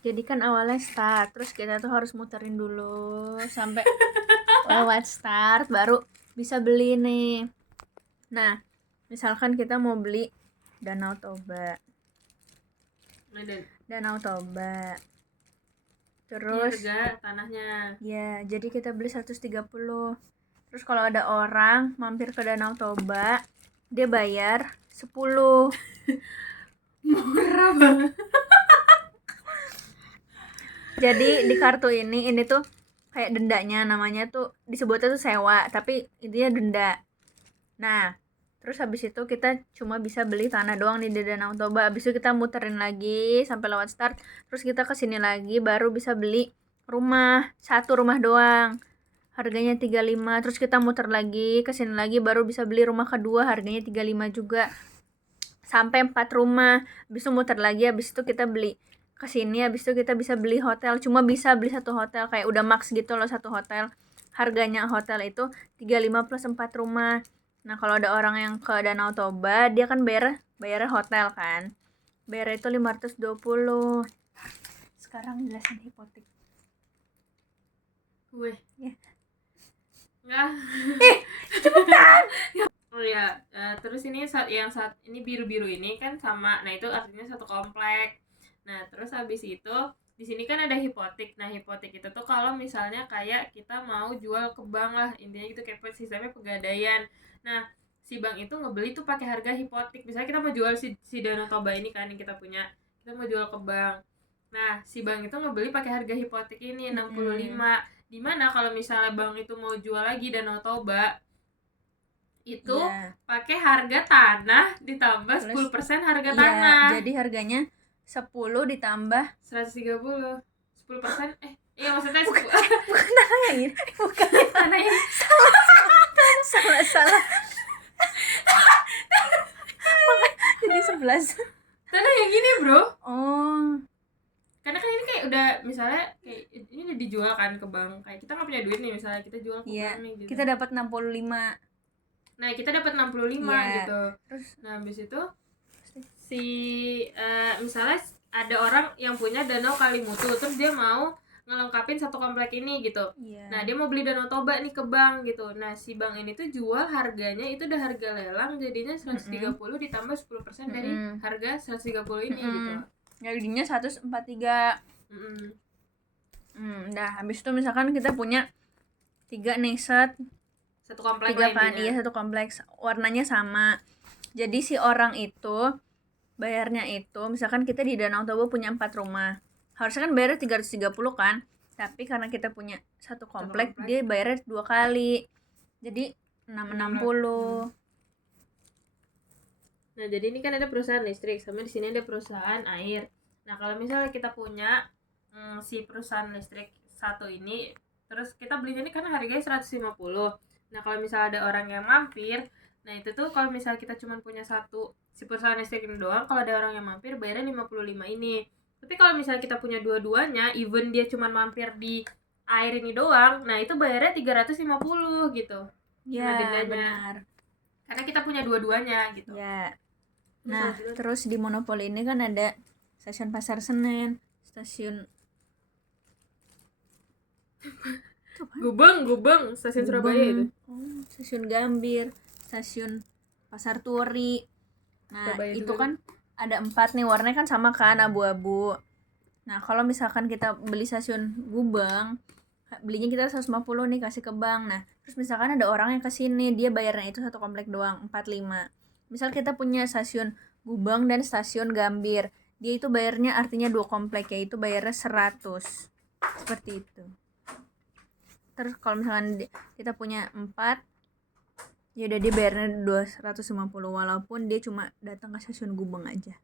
Jadi kan awalnya start, terus kita tuh harus muterin dulu sampai lewat start baru bisa beli nih. Nah, misalkan kita mau beli Danau Toba. Danau Toba. Terus harga tanahnya. ya, jadi kita beli 130. Terus kalau ada orang mampir ke Danau Toba, dia bayar 10. Murah banget. Jadi di kartu ini tuh kayak dendanya, namanya tuh disebutnya tuh sewa, tapi intinya denda. Nah, terus habis itu kita cuma bisa beli tanah doang nih di Danau Toba. Habis itu kita muterin lagi sampai lewat start, terus kita kesini lagi baru bisa beli rumah, satu rumah doang. Harganya 35, terus kita muter lagi kesini lagi baru bisa beli rumah kedua, harganya 35 juga. Sampai 4 rumah, habis itu muter lagi, habis itu kita beli kesini, habis itu kita bisa beli hotel, cuma bisa beli satu hotel, kayak udah max gitu loh satu hotel. Harganya hotel itu 35 plus 4 rumah. Nah kalau ada orang yang ke Danau Toba, dia kan bayarnya hotel kan, bayar itu 520. Sekarang jelasin hipotek. Weh. Ya. Nggak. Cepetan. Oh ya, terus ini yang saat ini biru-biru ini kan sama, nah itu artinya satu komplek. Nah terus habis itu di sini kan ada hipotek. Nah hipotek itu tuh kalau misalnya kayak kita mau jual ke bank lah, intinya gitu kayak sistemnya pegadaian. Nah si bank itu ngebeli tuh pakai harga hipotek. Misalnya kita mau jual si Danau Toba ini kan yang kita punya, kita mau jual ke bank. Nah si bank itu ngebeli pakai harga hipotek ini 65. Dimana kalau misalnya bank itu mau jual lagi Danau Toba itu pakai harga tanah ditambah 10% harga tanah. Jadi harganya 10 ditambah 130. 10%. Iya maksudnya bukan tanah yang ini. Bukan tanah yang salah. Jadi 11. tanah yang gini, Bro. Oh. Karena kan ini kayak udah misalnya kayak ini udah dijual kan ke bank. Kayak kita nggak punya duit nih misalnya kita jual ke bank nih gitu. Kita dapat 65. Nah, kita dapat 65 gitu. Terus nah, habis itu si misalnya ada orang yang punya Danau Kalimutu, terus dia mau ngelengkapin satu komplek ini gitu. Nah, dia mau beli Danau Toba nih ke bank gitu. Nah, si bank ini tuh jual harganya itu udah harga lelang, jadinya 130 ditambah 10% dari harga 130 ini gitu. Jadinya 143. Dah, habis itu misalkan kita punya 3 nih set. Satu kompleks 3 kan, iya satu kompleks, warnanya sama. Jadi si orang itu bayarnya itu, misalkan kita di Danau Toba punya 4 rumah, harusnya kan bayarnya 330 kan, tapi karena kita punya satu komplek, dia bayarnya 2 kali, jadi 660. Nah jadi ini kan ada perusahaan listrik sama di sini ada perusahaan air. Nah kalau misalnya kita punya si perusahaan listrik satu ini, terus kita belinya ini karena harganya 150. Nah kalau misalnya ada orang yang mampir, nah itu tuh kalau misalnya kita cuma punya satu si perusahaan listrik ini doang, kalau ada orang yang mampir bayarnya 55 ini. Tapi kalau misalnya kita punya dua-duanya, even dia cuma mampir di air ini doang, nah itu bayarnya 350 gitu. Ya benar. Karena kita punya dua-duanya gitu. Ya. Nah terus di Monopoli ini kan ada stasiun Pasar Senen, stasiun Gubeng, stasiun Surabaya itu. Stasiun Gambir, stasiun Pasar Turi. Nah, Surabaya itu kan ada 4 nih, warnanya kan sama kan, abu-abu. Nah, kalau misalkan kita beli stasiun Gubeng, belinya kita 150 nih kasih ke bank. Nah, terus misalkan ada orang yang kesini, dia bayarnya itu satu komplek doang, 45. Misal kita punya stasiun Gubeng dan stasiun Gambir, dia itu bayarnya artinya 2 komplek, yaitu bayarnya 100. Seperti itu. Terus kalau misalkan kita punya 4, ya udah dia bayarnya 250 walaupun dia cuma datang ke stasiun Gubeng aja.